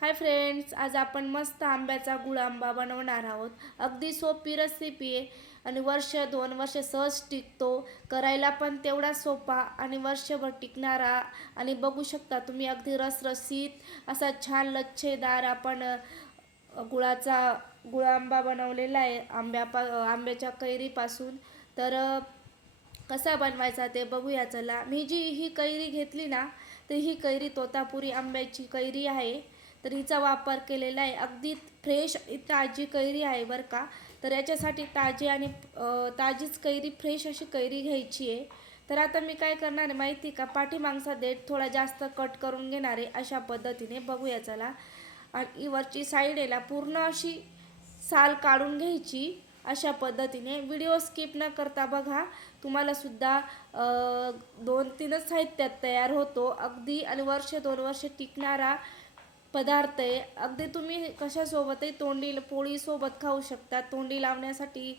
Hi friends, आज आपण मस्त आंब्याचा गुळ आंबा बनवणार आहोत। अगदी सोपी रेसिपी आहे आणि वर्ष 2 वर्ष सहज टिकतो। करायला पण तेवढा सोपा आणि वर्षभर टिकणारा। आणि बघू शकता तुम्ही अगदी रसरशीत असा छान लच्छेदार आपण गुळाचा गुळ आंबा बनवलेला आहे आंब्याच्या कैरीपासून। तर कसा बनवायचा ते बघूया चला। मी जी ही कैरी घेतली ना, तर ही कैरी तोतापुरी आंब्याची कैरी आहे। तर हिचा वापर केलेला आहे, अगदी फ्रेश ताजी कैरी आहे बरं का। तर याच्यासाठी ताजीच कैरी, फ्रेश अशी कैरी घ्यायची आहे। तर आता मी काय करणार आहे माहिती का, पाठीमागचा देठ थोडा जास्त कट करून घेणार आहे अशा पद्धतीने, बघूया चला। आणि वरची साईड याला पूर्ण अशी साल काढून घ्यायची अशा पद्धतीने। व्हिडिओ स्किप न करता बघा, तुम्हाला सुद्धा 2-3च साहित्यात तयार होतो अगदी, आणि वर्ष 2 वर्ष टिकणारा पदार्थ आहे। अगदी तुम्ही कशासोबतही तोंडी पोळीसोबत खाऊ शकतात, तोंडी लावण्यासाठी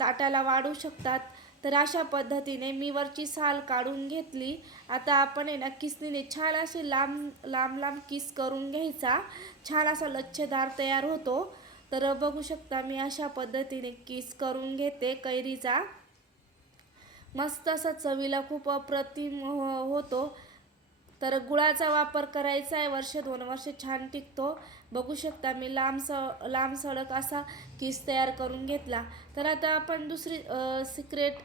ताटाला वाढू शकतात। तर अशा पद्धतीने मी वरची साल काढून घेतली। आता आपण आहे ना किसनीने छान असे लांब लांब लांब किस करून घ्यायचा, छान असा लच्छेदार तयार होतो। तर बघू शकता मी अशा पद्धतीने किस करून घेते कैरीचा। मस्त असा चवीला खूप अप्रतिम होतो। तर गुळाचा वापर करायचा आहे, वर्ष 2 वर्ष छान टिकतो। बघू शकता मी लांब सडक असा किस तयार करून घेतला। तर आता आपण दुसरी सिक्रेट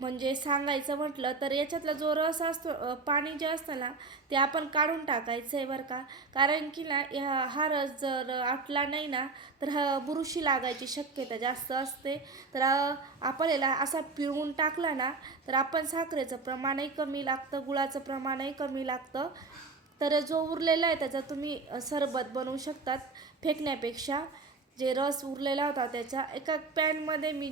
म्हणजे सांगायचं म्हटलं तर, याच्यातला जो रस असतो, पाणी जे असतं ना, ते आपण काढून टाकायचं आहे बरं का। कारण की ना हा रस जर आटला नाही ना, तर बुरशी लागायची शक्यता जास्त असते। तर आपण याला असा पिळून टाकला ना, तर आपण साखरेचं प्रमाणही कमी लागतं, गुळाचं प्रमाणही कमी लागतं। तर जो उरलेला आहे त्याचा तुम्ही सरबत बनवू शकतात फेकण्यापेक्षा। जे रस उरलेला होता त्याच्या एका पॅनमध्ये मी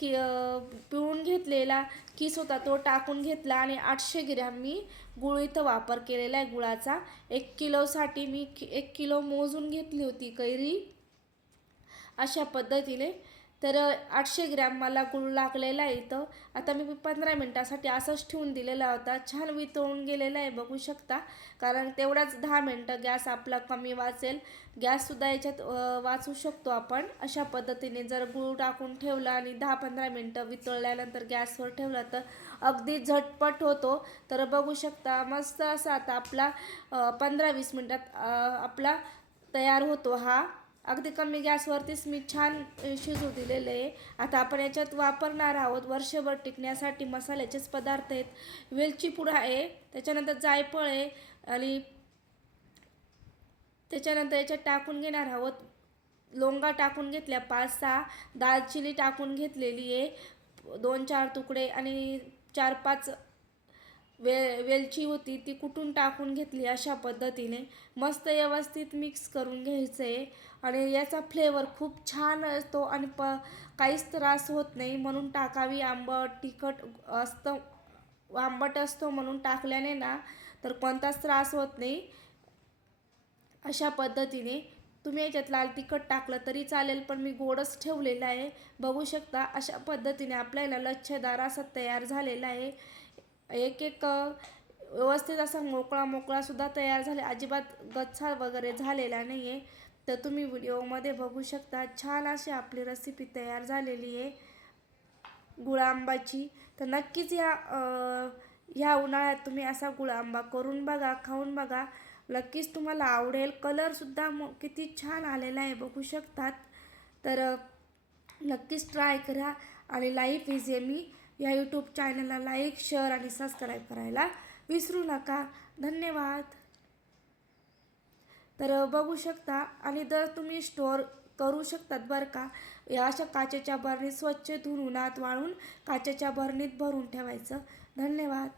पिळून घेतलेला किस होता तो टाकून घेतला, आणि 800 ग्रॅम मी गुळ इथं वापर केलेला आहे गुळाचा। 1 किलोसाठी मी 1 किलो मोजून घेतली होती कैरी अशा पद्धतीने। तर 800 ग्रॅम मला गुळ लागलेला आहे इथं। आता मी 15 मिनटासाठी असंच ठेवून दिलेला होता, छान वितळून गेलेला आहे बघू शकता। कारण तेवढाच 10 मिनटं गॅस आपला कमी वाचेल, गॅससुद्धा याच्यात वाचू शकतो आपण अशा पद्धतीने। जर गुळ टाकून ठेवला आणि 10-15 मिनटं वितळल्यानंतर गॅसवर ठेवला तर अगदी झटपट होतो। तर बघू शकता मस्त असा आता आपला 15-20 मिनटात आपला तयार होतो हा। अगदी कमी गॅसवरतीच मी छान शिजू दिलेलं आहे। आता आपण याच्यात वापरणार आहोत वर्षभर टिकण्यासाठी मसाल्याचेच पदार्थ आहेत। वेलची पूड आहे, त्याच्यानंतर जायफळ आहे, आणि त्याच्यानंतर याच्यात टाकून घेणार आहोत लोंगा टाकून घेतल्या 5-6, दालचिनी टाकून घेतलेली आहे 2-4 तुकडे, आणि 4-5 वेलची होती ती कुटून टाकून घेतली अशा पद्धतीने। मस्त व्यवस्थित मिक्स करून घ्यायचं आहे, आणि याचा फ्लेवर खूप छान असतो आणि काहीच त्रास होत नाही म्हणून टाकावी। आंबट तिखट असतं, आंबट असतो म्हणून टाकल्याने ना तर कोणताच त्रास होत नाही अशा पद्धतीने। तुम्ही याच्यात लाल तिखट टाकलं तरी चालेल, पण मी गोडच ठेवलेला आहे। बघू शकता अशा पद्धतीने आपल्याला लच्छेदार असा तयार झालेला आहे। एक व्यवस्थित असा मोकळा सुद्धा तयार झाला, अजिबात गच्चा वगैरे झालेला नाही आहे। तर तुम्ही व्हिडिओमध्ये बघू शकता छान अशी आपली रेसिपी तयार झालेली आहे गुळ आंबाची। तर नक्कीच ह्या उन्हाळ्यात तुम्ही असा गुळ आंबा करून बघा, खाऊन बघा, नक्कीच तुम्हाला आवडेल। कलरसुद्धा किती छान आलेला आहे बघू शकतात। तर नक्कीच ट्राय करा, आणि लाईफ इज यम्मी या यूट्यूब चॅनलला लाईक, शेअर आणि सबस्क्राईब करायला विसरू नका। धन्यवाद। तर बघू शकता, आणि जर तुम्ही स्टोअर करू शकतात बरं का, या अशा काचेच्या बरणीत स्वच्छ धुवून उन्हात वाळून काचेच्या बरणीत भरून ठेवायचं। धन्यवाद।